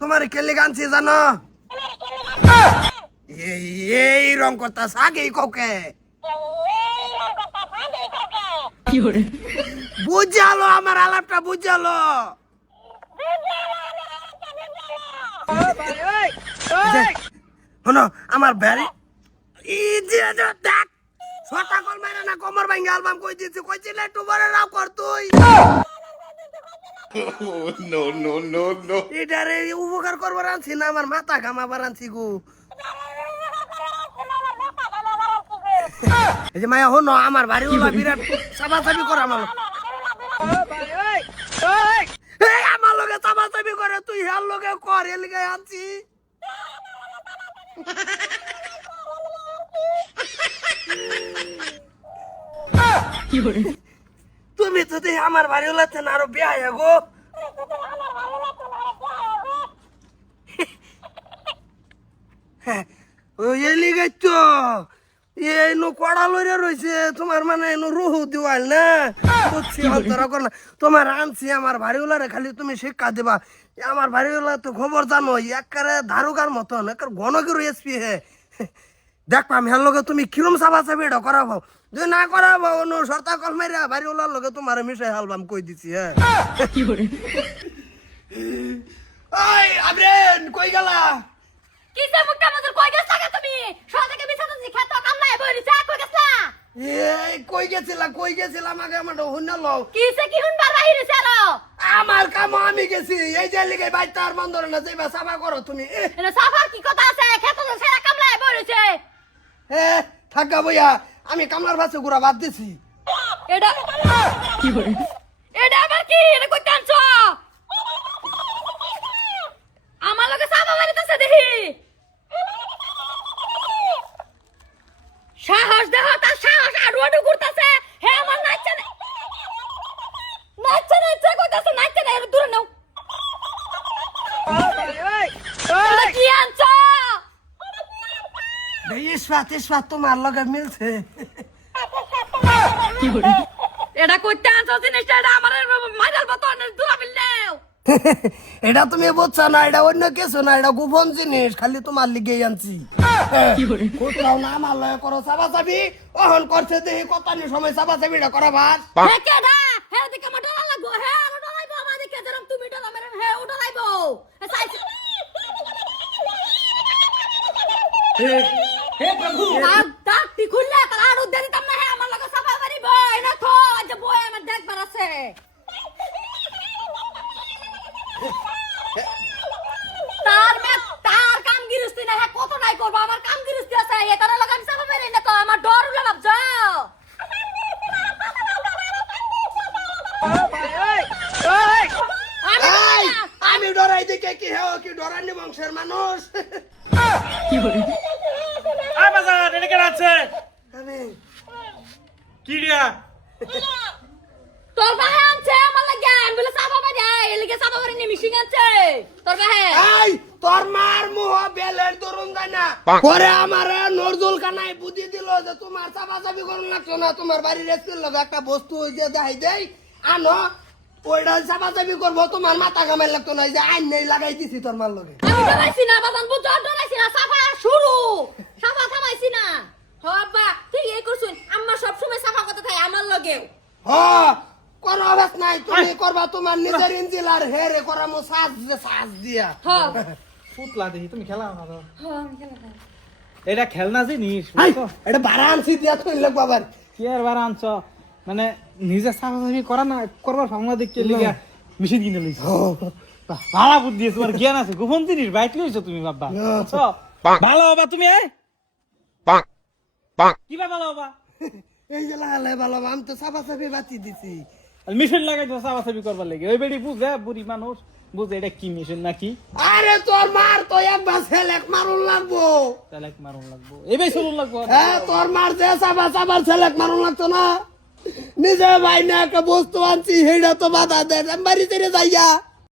তোমার কেলে গানছি জানো? এই রং করতা আগেই কাউকে বুঝালো, আমার আলাপটা বুঝালো। শোনো, আমার ব্যারি দেখ, ছটা কল মারে না কমর ভাঙ্গে অ্যালবাম কই দিছি কইছিল একটু বড় রাও কর তুই। No, no, no, no. এটারে উপকার করবার আনছি না আমার মাথা ঘামাবার আনছি গো। এই যে মায়া হনো আমার বাড়ি ওলা বিরাট চাপা চাপি করে আমার। আমার লগে চাপা চাপি করে তুই হের লগে কর এর লগে আনছি। তুমি তো দেখি আমার বাড়ি ওলাতে না আরও বেহায়া গো। এলিগে তো এই নো কড়া লইরে রইছে তোমার মানে নো রুহু দিওয়াল না। বুঝছি অন্তরা কর না। তোমার আনছি আমার বাড়িওয়ালারে খালি তুমি শিক্ষা দিবা। আমার বাড়িওয়ালা তো খবর জানো একারে ধারুকার মতন একার ঘন করে এসপি হে। দেখবা আমি হের লগে তুমি কিরম চাবা চাবি এটা করাবো। যদি না করাবো অন্য সর্তা কল মাইরা বাড়িওয়ালার লগে তোমার মিশাই হালবাম কই দিছি হ্যাঁ। আবরেন কই গেলা? মজুর কই গেছ তুমি? সকাল থেকে জি খেত কামলা এ বইরি চা কই গেছলা? এই কই গেছিলা কই গেছিলাম আগে আমার হুন্না লও। কিসে কি হুনবার বাহিরে চালো আমার কাম আমি গেছি এই যে লিগে বাইর তার বন্ধ না যাইবা সাবা করো তুমি। সাফার কি কথা আছে খেত তো সেরা কামলা এ বইরিছে হে থাকা বইয়া আমি কামলার ভাষা ঘুরা বাদ দিছি। এটা কি বলে এটা আবার কি এটা কই টানছ আমার লগে সাবা মারিতেছে দেখি সাহস দেহ তার সাহস আডু আডু করতেছে হে আমার নাচছে না নাচছে নাচছে কইতাছে নাচছে না এর দূরে নাও এটা কি আনছ ইসফাত ইসফাত তোমার লগে মিলছে। এটা কইতে আনছ জিনিসটা এটা আমার মাইরাল বতন এটা তুমি বুঝছ না এটা অন্য কিছু না এটা গোপন জিনিস খালি তোমার লিগে আনছি। কোথাও না আমার করো চাবা চাবি অহন করছে দেখি কত সময় চাবা চাবিটা করা ভাত হে হে দিকে মা ডলা লাগবো হে আরও ডলাইবো আমার দিকে যেরকম তুমি ডলা মেরে হে ও ডলাইবো হে হে প্রভু! তার তার টিকুল্লা তার আরও দেরি তাম না হে আমার লগে সাফা করিব না তো আজ বই আমার দেখবার আছে। তার মে তার কাম গিরস্তি না হে কত নাই করব? আমার কাম গিরস্তি আছে এ তার লগে আমি সাফা মেরে না তো আমার ডর উলা এই, না। আমি ডরাই দিকে কি হেও কি ডরানি বংশের মানুষ? আয় বাজার এটা কেন আছে। আমি। কি দিয়া তোর বাহে আনছে আমার লাগে বলে সাফা বাজে এলিগে সাফা করে নিয়ে মিশিং আছে তোর বাহে। এই তোর মার মুহ বেলের দরুন যায় না। পরে আমার নজরুল কানাই বুদ্ধি দিল যে তোমার চাপা চাপি করুন লাগছো না তোমার বাড়ির রেস্টের লগে একটা বস্তু ওই দেখাই দেই। আনো ওইটা চাপা চাপি করব তোমার মাথা কামাই লাগতো না যে আইন নেই লাগাই দিছি তোর মার লগে। আমি ডরাইছি না বাজান বুঝ ডরাইছি না সাফা শুরু। সাফা থামাইছি না। হবা ঠিক এই করছুন আম্মা সব সময় সাফা কথা থাকে আমার লগেও। হ অভ্যাস নাই তুমি করবা তোমার নিজের ইঞ্জিল আর হে রে করা মো সাজ সাজ দিয়া। ফুটলা দেখি তুমি খেলা না তো? এটা খেলনা জিনিস এটা আনছি দিয়া তুই লাগবো আবার। কি আর বার আনছ? মানে নিজে সাফাসাফি করা না করবার ভাবনা দেখতে লিগা মেশিন কিনে লইছ। ভালো বুদ্ধি আছে, তোমার জ্ঞান আছে। গোপন জিনিস বাইক লইছো তুমি বাবা। ভালো হবা তুমি? Bonk. Bonk. ভালো হবা? এই যে লাগালে ভালো আমি তো দিছি। মেশিন লাগাই তো সাফাসাফি করবার লাগে। ওই বেড়ি বুঝে বুড়ি মানুষ বুঝে এটা কি মেশিন নাকি আরে তোর মার তো একবার ছেলেক মারুন লাগবো। তাহলে মারুন লাগবো। এবার চলুন লাগবো। হ্যাঁ তোর মার যে চাবা চাবার ছেলেক মারুন লাগতো না। নিজে ভাই না একটা বস্তু আনছি সেইটা তো বাধা দেয় বাড়ি ছেড়ে যাইয়া